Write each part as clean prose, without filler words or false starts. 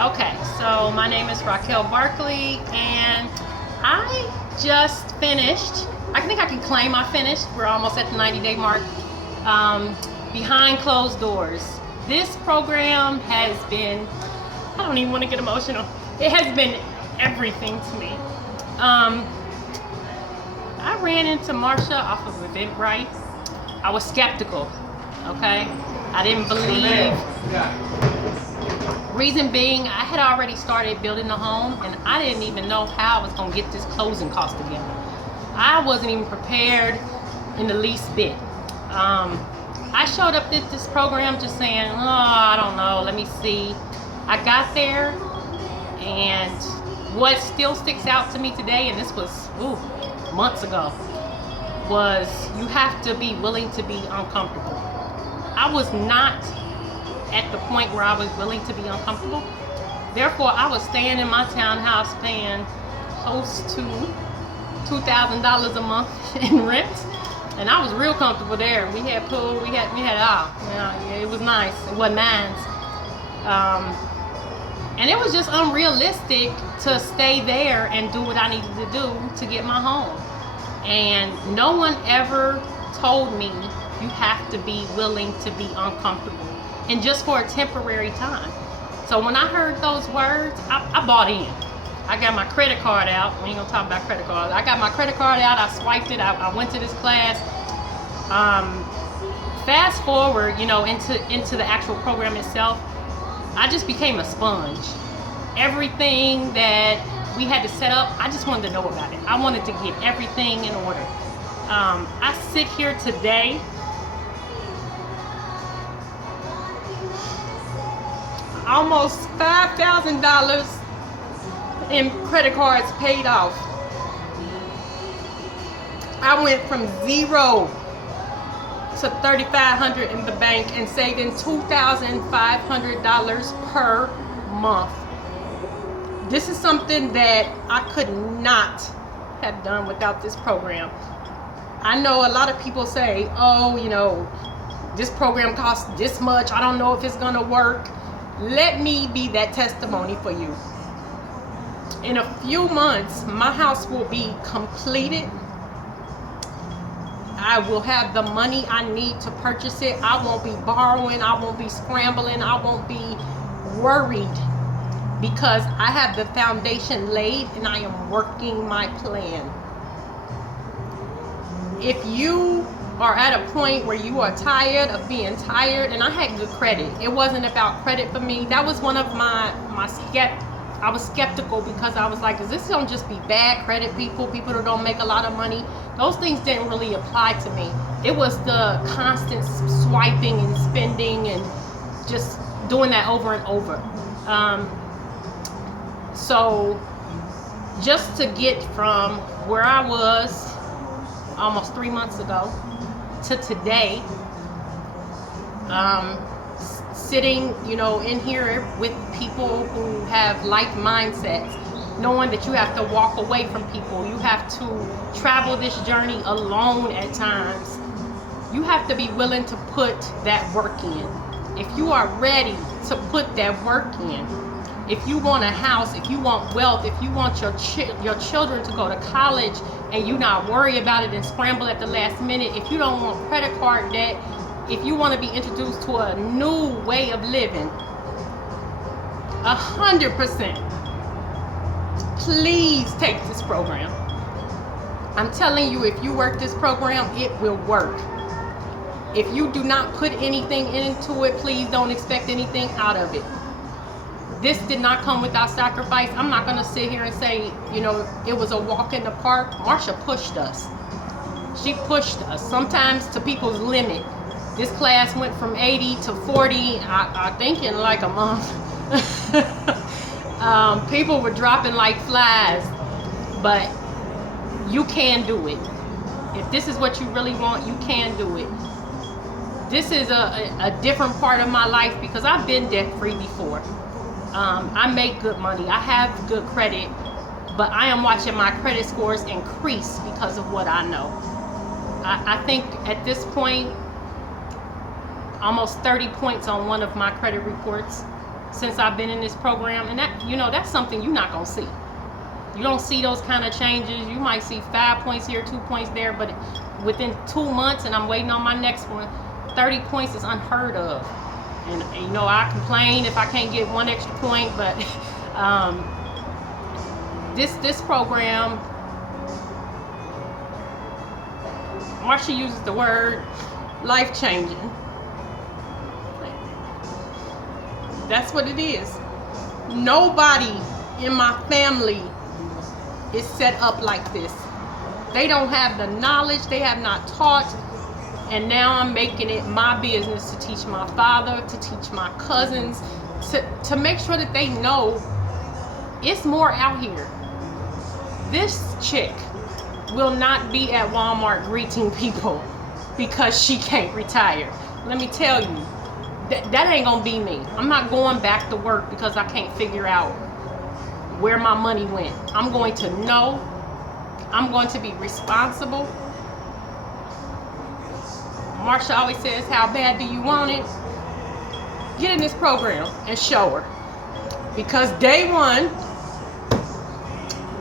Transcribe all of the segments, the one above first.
Okay, so my name is Raquel Barkley, and I just finished. I think I can claim I finished. We're almost at the 90-day mark. Behind closed doors. This program has been, I don't even want to get emotional. It has been everything to me. I ran into Marsha off of Eventbrite. I was skeptical, okay? I didn't believe. Reason being, I had already started building the home, and I didn't even know how I was going to get this closing cost together. I wasn't even prepared in the least bit. I showed up at this program just saying, oh, I don't know, let me see. I got there, and what still sticks out to me today, and this was months ago, was you have to be willing to be uncomfortable. I was not at the point where I was willing to be uncomfortable. Therefore, I was staying in my townhouse paying close to $2,000 a month in rent, and I was real comfortable there. We had pool, we had it all. It was nice. It wasn't mine. And it was just unrealistic to stay there and do what I needed to do to get my home. And no one ever told me you have to be willing to be uncomfortable, and just for a temporary time. So when I heard those words, I bought in. I got my credit card out. We ain't gonna talk about credit cards. I got my credit card out, I swiped it, I went to this class. Fast forward, into the actual program itself, I just became a sponge. Everything that we had to set up, I just wanted to know about it. I wanted to get everything in order. I sit here today almost $5,000 in credit cards paid off. I went from zero to $3,500 in the bank and saving $2,500 per month. This is something that I could not have done without this program. I know a lot of people say, oh, this program costs this much, I don't know if it's gonna work. Let me be that testimony for you. In a few months, my house will be completed. I will have the money I need to purchase it. I won't be borrowing. I won't be scrambling. I won't be worried, because I have the foundation laid and I am working my plan. If you are at a point where you are tired of being tired, and I had good credit. It wasn't about credit for me. That was one of my I was skeptical, because I was like, is this gonna just be bad credit people that don't make a lot of money? Those things didn't really apply to me. It was the constant swiping and spending and just doing that over and over. So just to get from where I was almost 3 months ago to today, sitting, in here with people who have like mindsets, knowing that you have to walk away from people, you have to travel this journey alone at times. You have to be willing to put that work in. If you are ready to put that work in, if you want a house, if you want wealth, if you want your children to go to college and you not worry about it and scramble at the last minute, if you don't want credit card debt, if you want to be introduced to a new way of living, 100%, please take this program. I'm telling you, if you work this program, it will work. If you do not put anything into it, please don't expect anything out of it. This did not come without sacrifice. I'm not going to sit here and say, it was a walk in the park. Marsha pushed us. She pushed us, sometimes to people's limit. This class went from 80 to 40, I think in like a month. People were dropping like flies, but you can do it. If this is what you really want, you can do it. This is a different part of my life, because I've been debt-free before. I make good money. I have good credit, but I am watching my credit scores increase because of what I know. I think at this point, almost 30 points on one of my credit reports. since I've been in this program, and that, you know, that's something you're not gonna see. You don't see those kind of changes. You might see 5 points here, 2 points there, but within 2 months, and I'm waiting on my next one, 30 points is unheard of. And you know, I complain if I can't get 1 extra point, but this program, Marsha uses the word life-changing. That's what it is. Nobody in my family is set up like this. They don't have the knowledge, they have not taught, and now I'm making it my business to teach my father, to teach my cousins, to make sure that they know it's more out here. This chick will not be at Walmart greeting people because she can't retire. Let me tell you, that ain't gonna be me. I'm not going back to work because I can't figure out where my money went. I'm going to know. I'm going to be responsible. Marsha always says, how bad do you want it? Get in this program and show her. Because day one,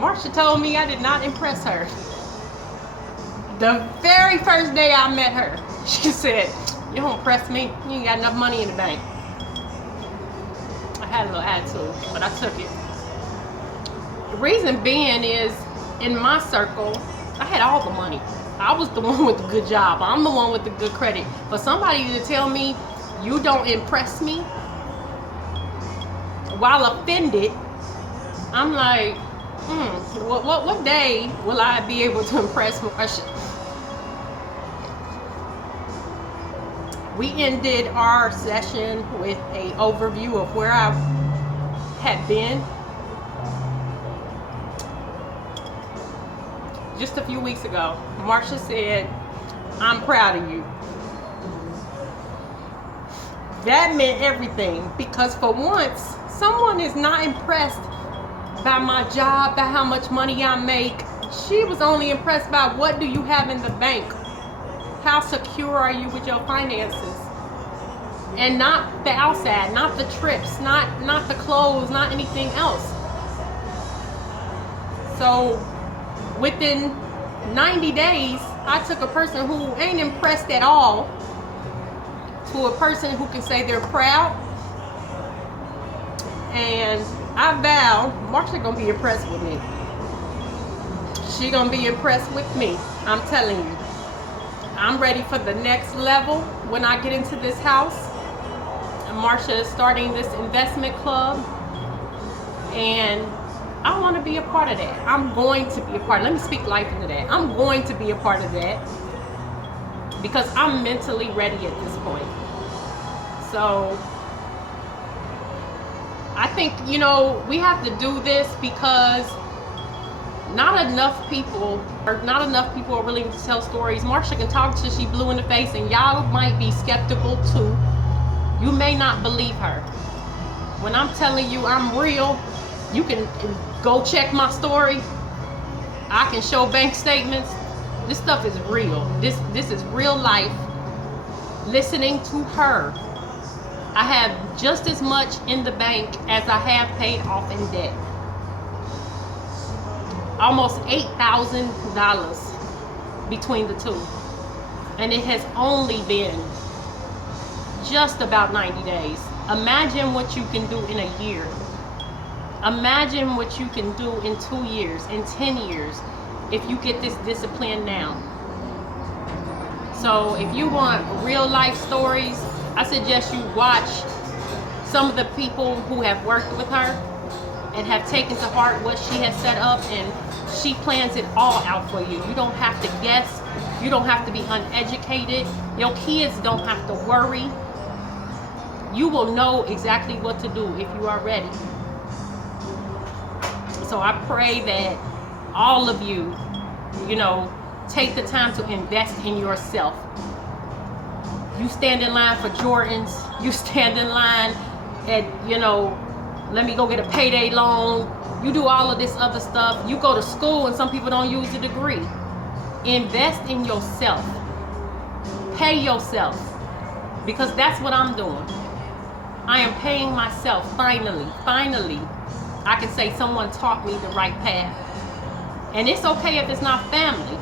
Marsha told me I did not impress her. The very first day I met her, she said, you don't impress me. You ain't got enough money in the bank. I had a little attitude, but I took it. The reason being is, in my circle, I had all the money. I was the one with the good job. I'm the one with the good credit. For somebody to tell me you don't impress me while offended, I'm like, what day will I be able to impress Marsha? We ended our session with an overview of where I had been. Just a few weeks ago, Marsha said, I'm proud of you. That meant everything, because for once, someone is not impressed by my job, by how much money I make. She was only impressed by what do you have in the bank. How secure are you with your finances? And not the outside, not the trips, not the clothes, not anything else. So within 90 days, I took a person who ain't impressed at all to a person who can say they're proud. And I vow, Marsha gonna be impressed with me. She gonna be impressed with me. I'm telling you. I'm ready for the next level when I get into this house. And Marsha is starting this investment club. And I want to be a part of that. I'm going to be a part. Let me speak life into that. I'm going to be a part of that because I'm mentally ready at this point. So I think, you know, we have to do this because not enough people are willing to tell stories. Marsha can talk till she blue in the face, and y'all might be skeptical too. You may not believe her. When I'm telling you I'm real, you can go check my story. I can show bank statements. This stuff is real. This is real life. Listening to her, I have just as much in the bank as I have paid off in debt. Almost $8,000 between the two. And it has only been just about 90 days. Imagine what you can do in a year. Imagine what you can do in 2 years, in 10 years, if you get this discipline now. So if you want real life stories, I suggest you watch some of the people who have worked with her and have taken to heart what she has set up, and she plans it all out for you. You don't have to guess. You don't have to be uneducated. Your kids don't have to worry. You will know exactly what to do if you are ready. So I pray that all of you, you know, take the time to invest in yourself. You stand in line for Jordans. You stand in line at, you know, let me go get a payday loan. You do all of this other stuff. You go to school and some people don't use the degree. Invest in yourself. Pay yourself. Because that's what I'm doing. I am paying myself. Finally, I can say someone taught me the right path. And it's okay if it's not family.